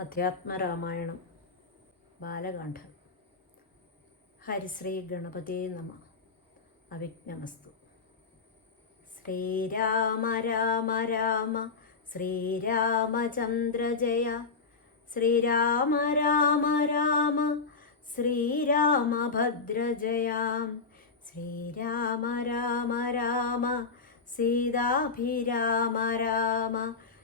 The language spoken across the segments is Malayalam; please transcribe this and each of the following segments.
അധ്യാത്മരാമായണം. ബാലകാന്ഡം ഹരിശ്രീ ഗണപതേ നമ. അവിഘ്നമസ്തു. ശ്രീരാമ രാമ രാമ ശ്രീരാമചന്ദ്ര ജയ. ശ്രീരാമ രാമ രാമ ശ്രീരാമഭദ്ര ശ്രീരാമ രാമ രാമ സീതാഭിരാമ രാമ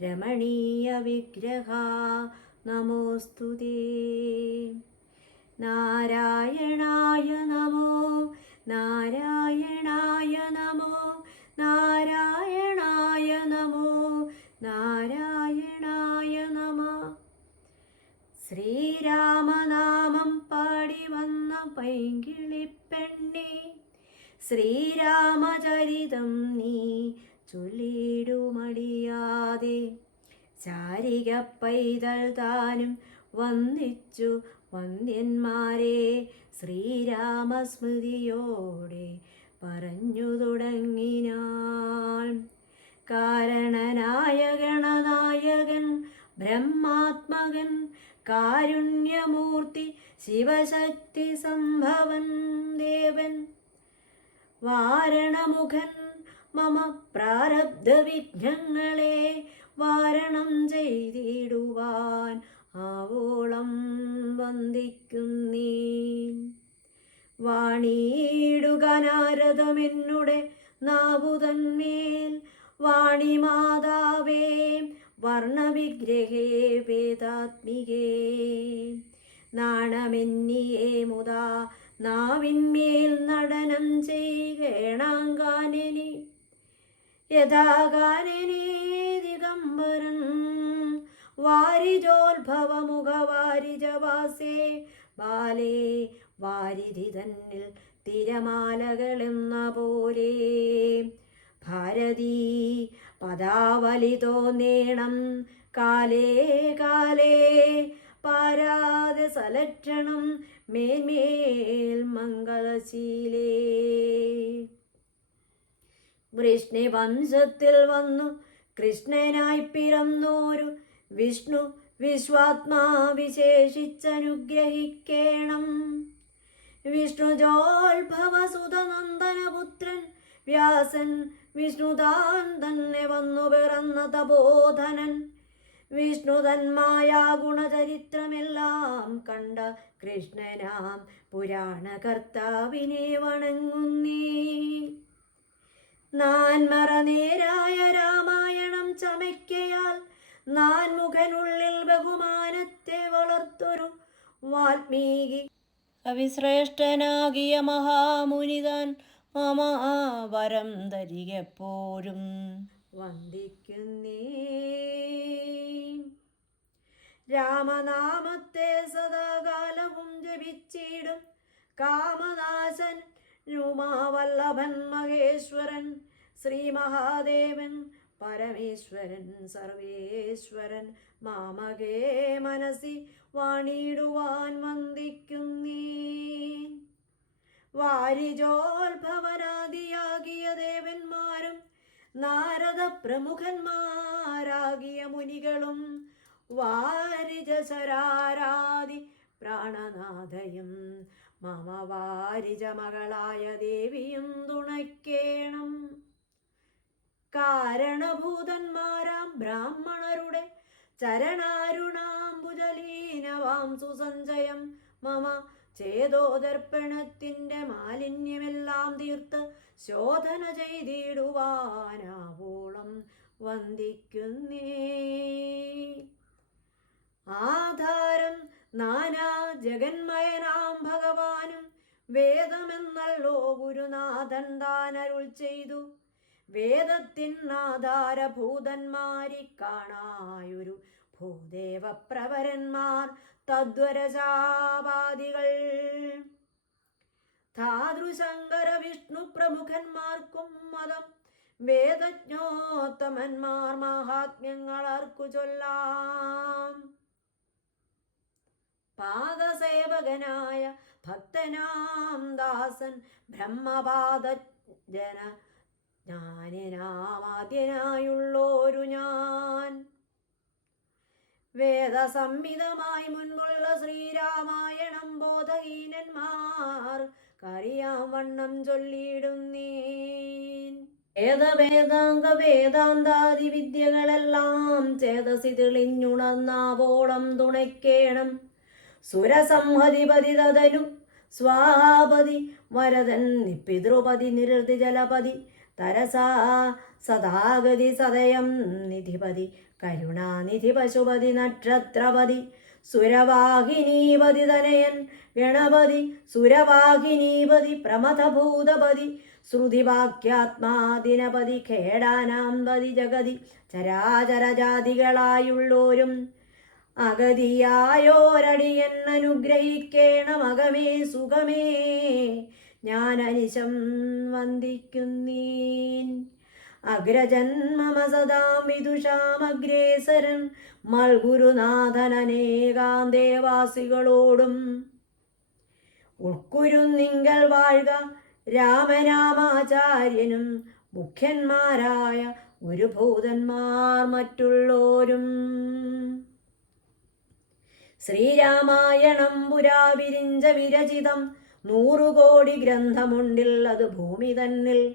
രമണീയ വിഗ്രഹ നമോസ്തു നാരായണായ നമോ നാരായണായ നമോ നാരായണായ നമോ നാരായണായ നമ ശ്രീരാമനാമം പാടി വന്ന പൈങ്കിളിപ്പെണ്ണേ ശ്രീരാമചരിതം നീ ചൊല്ലിടുമടിയാതെ ചാരിക പൈതൽ താനും വന്ദിച്ചു വന്ദ്യന്മാരെ. ശ്രീരാമസ്മൃതിയോടെ പറഞ്ഞു തുടങ്ങിനാൻ കാരണനായ ഗണനായകൻ ബ്രഹ്മാത്മകൻ കാരുണ്യമൂർത്തി ശിവശക്തി സംഭവൻ ദേവൻ. വാരണമുഖൻ മമ പ്രാരബ്ധ വിഘ്നങ്ങളെ വാരണം ചെയ്തിടുവാൻ ആവോളം വന്ദിക്കുന്നീ വാണിയിടുകനാരദമെന്നുടെ നാവുതന്മേൽ വാണിമാതാവേ വർണവിഗ്രഹേ വേദാത്മികേ. നാണമെന്നിയേ മുതാ നാവിന്മേൽ നടനം ചെയ്യണാങ്കാനനി യഥാകാനനേ വാരിജോത്ഭവമുഖവാരിജവാസേ ബാലേ വാരിധി തന്നിൽ തിരമാലകളെന്ന പോലെ ഭാരതീ പദാവലി തോന്നേണം. കാലേ കാലേ പാരാത സലക്ഷണം മേന്മേൽ മംഗളശീലേ. വൃഷ്ണി വംശത്തിൽ വന്നു കൃഷ്ണനായി പിറന്നോരു വിഷ്ണു വിശ്വാത്മാ വിശേഷിച്ചനുഗ്രഹിക്കേണം വിഷ്ണുജോത്ഭവസുതനന്ദനപുത്രൻ വ്യാസൻ വിഷ്ണുതാൻ തന്നെ വന്നു പിറന്ന തപോധനൻ. വിഷ്ണുതന്മായ ഗുണചരിത്രമെല്ലാം കണ്ട കൃഷ്ണനാം പുരാണകർത്താവിനെ വണങ്ങുന്നേ. നാൻമറ നേരായ വാൽമീകി കവിശ്രേഷ്ഠനാകിയ മഹാമുനിതാൻ മമ വരം തരികെപ്പോഴും വന്ദിക്കുന്നേ രാമനാമത്തെ സദാകാലവും ജപിച്ചിടും. കാമനാശൻ രൂമാവല്ലഭൻ മഹേശ്വരൻ ശ്രീ മഹാദേവൻ പരമേശ്വരൻ സർവേശ്വരൻ മാമകേ മനസ്സി വാണിടുവാൻ വന്ദിക്കുന്നീ. വാരിജോത്ഭവനാദിയാകിയ ദേവന്മാരും നാരദ പ്രമുഖന്മാരാകിയ മുനികളും വാരിജസരാരാദി പ്രാണനാഥയും മമ വാരിജ മകളായ ദേവിയും തുണയ്ക്കേണം. കാരണഭൂതന്മാരാം ബ്രാഹ്മണരുടെ ചരണാരുണാംബുജലീനവാം സുസഞ്ചയം. മമ ചേതോദർപ്പണത്തിന്റെ മാലിന്യമെല്ലാം തീർത്ത് ശോധന ചെയ്തിടുവാനാവോളം വന്ദിക്കുന്നേ ആധാരം നാനാ ജഗന്മയനാം ഭഗവാനും വേദമെന്നല്ലോ ഗുരുനാഥൻ താനരുൾ ചെയ്തു. വേദത്തിനാധാരഭൂതന്മാരി കാണായൊരു ഭൂദേവപ്രവരന്മാർ തദ്വരജാവാദികൾ. ധാതൃശങ്കര വിഷ്ണു പ്രമുഖന്മാർക്കും മതം വേദജ്ഞോത്തമന്മാർ മഹാത്മ്യങ്ങൾ ആർക്കു ചൊല്ലാം പാദസേവകനായ ഭക്തനാം ദാസൻ ബ്രഹ്മപാദ ജന ജ്ഞാനിനാമാദ്യനായുള്ളോരു ഞാൻ. വേദസംഹിതമായി മുൻപുള്ള ശ്രീരാമായണം ബോധഹീനന്മാർ കറിയാം വണ്ണം ചൊല്ലിയിടുന്നീൻ വേദാന്താദി വിദ്യകളെല്ലാം ചേതസി തെളിഞ്ഞുണർന്നാവോളം തുണയ്ക്കേണം. സുരസംഹതിപതി തതനു സ്വാപതി വരതൻ പിതൃപതി നിരതി ജലപതി തരസാ സദാഗതി സദയം. നിധിപതി കരുണാനിധി പശുപതി നക്ഷത്രപതി സുരവാഹിനീപതി തനയൻ ഗണപതി സുരവാഹിനീപതി പ്രമഥഭൂതപതി ശ്രുതിവാക്യാത്മാദിനപതി ഖേടാനാംപതി ജഗതി ചരാചരജാതികളായുള്ളോരും. അഗതിയായോരടിയൻ അനുഗ്രഹിക്കേണം അകമേ സുഖമേ. ഞാൻ അനിശം വന്ദിക്കുന്നീൻ. അഗ്രജന്മമ സദാം വിദുഷാമഗ്രേസരൻ മൽഗുരുനാഥനേകാം ദേവാസികളോടും ഉൾക്കുരുന്നിങ്കൽ വാഴ്ക രാമരാമാചാര്യനും മുഖ്യന്മാരായ ഒരു ഭൂതന്മാർ മറ്റുള്ളോരും. ശ്രീരാമായണം പുരാവിരിഞ്ച വിരചിതം നൂറുകോടി ഗ്രന്ഥമുണ്ടിൽ അത് ഭൂമി തന്നിൽ.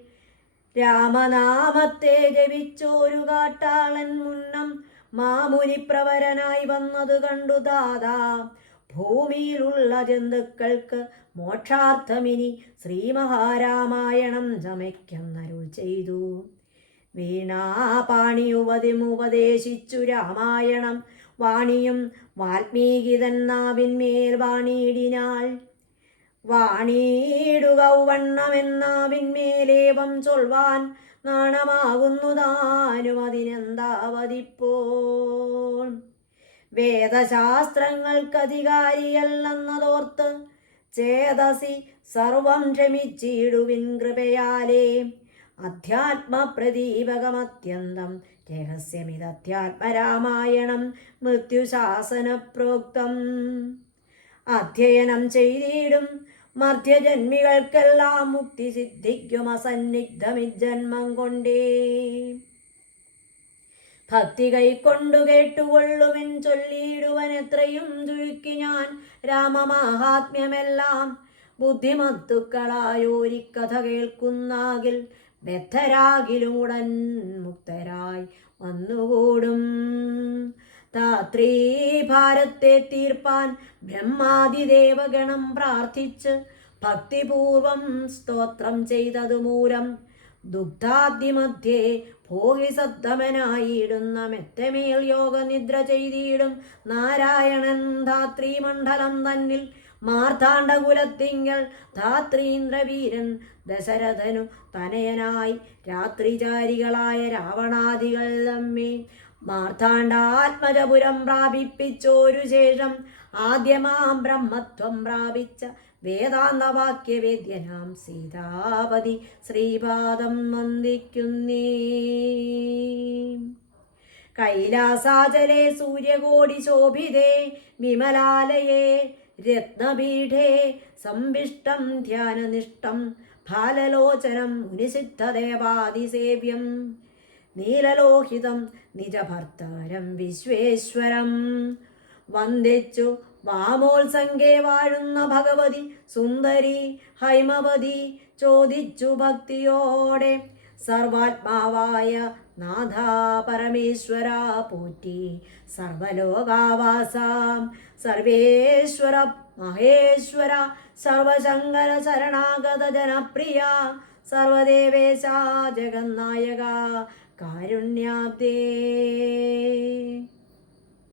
രാമനാമത്തെ ജപിച്ചോരു കാട്ടാളൻ മുന്നം മാമുനിപ്രവരനായി വന്നത് കണ്ടു ദാദാ. ഭൂമിയിലുള്ള ജന്തുക്കൾക്ക് മോക്ഷാർത്ഥമിനി ശ്രീ മഹാരാമായണം ചമയ്ക്കുന്നരുൾ ചെയ്തു വീണാപാണി ഉപതിം ഉപദേശിച്ചു രാമായണം വാണിയും വാൽമീകി തന്നാവിന്മേൽ വാണിയിടിനാൾ. വാണിയിടുക വണ്ണമെന്നാവിന്മേലേവം ചൊൽവാൻ നാണമാകുന്നു താനും അതിനെന്താവതിപ്പോൾ വേദശാസ്ത്രങ്ങൾക്കധികാരിയല്ലെന്നതോർത്ത് ചേതസി സർവം ക്ഷമിച്ചിടുവിൻ കൃപയാലേ. അധ്യാത്മപ്രദീപകമത്യന്തം രഹസ്യമിതധ്യാത്മരാമായണം മൃത്യുശാസനപ്രോക്തം. അധ്യയനം ചെയ്തിടും മധ്യജന്മികൾക്കെല്ലാം മുക്തി സിദ്ധിക്കും അസന്നിഗ്ധമിജന്മം കൊണ്ടേ. ഭക്തി കൈക്കൊണ്ടു കേട്ടുകൊള്ളുവിൻ ചൊല്ലിയിടുവൻ എത്രയും ചുഴുക്കി ഞാൻ. രാമമാഹാത്മ്യമെല്ലാം ബുദ്ധിമത്തുക്കളായോരിക്കഥ കേൾക്കുന്നാകിൽ ബദ്ധരാകിലൂടൻ മുക്തരായി വന്നുകൂടും. താത്രീ ഭാരത്തെ തീർപ്പാൻ ബ്രഹ്മാതിദേവഗണം പ്രാർത്ഥിച്ച് ഭക്തിപൂർവം സ്തോത്രം ചെയ്തതു മൂലം ദുഗ്ധാദ്യമധ്യേ ഭോഗിസദ്ധമനായിടുന്ന മെത്തമേൽ യോഗനിദ്ര ചെയ്തിടും. നാരായണൻ ധാത്രീമണ്ഡലം തന്നിൽ മാർത്താണ്ഡകുലത്തിങ്കൽ ധാത്രീന്ദ്രവീരൻ ദശരഥനു തനയനായി രാത്രിചാരികളായ രാവണാദികൾ തമ്മേ മാർത്താണ്ഡാത്മജപുരം പ്രാപിപ്പിച്ചോരു ശേഷം ആദ്യമാം ബ്രഹ്മത്വം പ്രാപിച്ച വേദാന്തവാക്യവേദ്യനാം സീതാപതി ശ്രീപാദം വന്ദിക്കുന്നേ. കൈലാസാചലേ സൂര്യകോടി ശോഭിതേ വിമലാലയേ രത്നപീഠേ സംവിഷ്ടം ധ്യാനനിഷ്ടം ഫാലലോചനം മുനിസിദ്ധദേവാദിസേവ്യം നീലലോഹിതം നിജഭർത്താരം വിശ്വേശ്വരം. വന്ദിച്ചു വാമോത്സംഗേ വാഴുന്ന ഭഗവതി സുന്ദരി ഹൈമവതി ചോദിച്ചു ഭക്തിയോടെ. സർവാത്മാവായ നാഥ പരമേശ്വര പോറ്റി സർവലോകാവാസാം. സർവേശ്വര മഹേശ്വര സർവശങ്കര ശരണാഗത ജനപ്രിയ. സർവദേവേശ ജഗന്നായക കാരുണ്യാബ്ദേ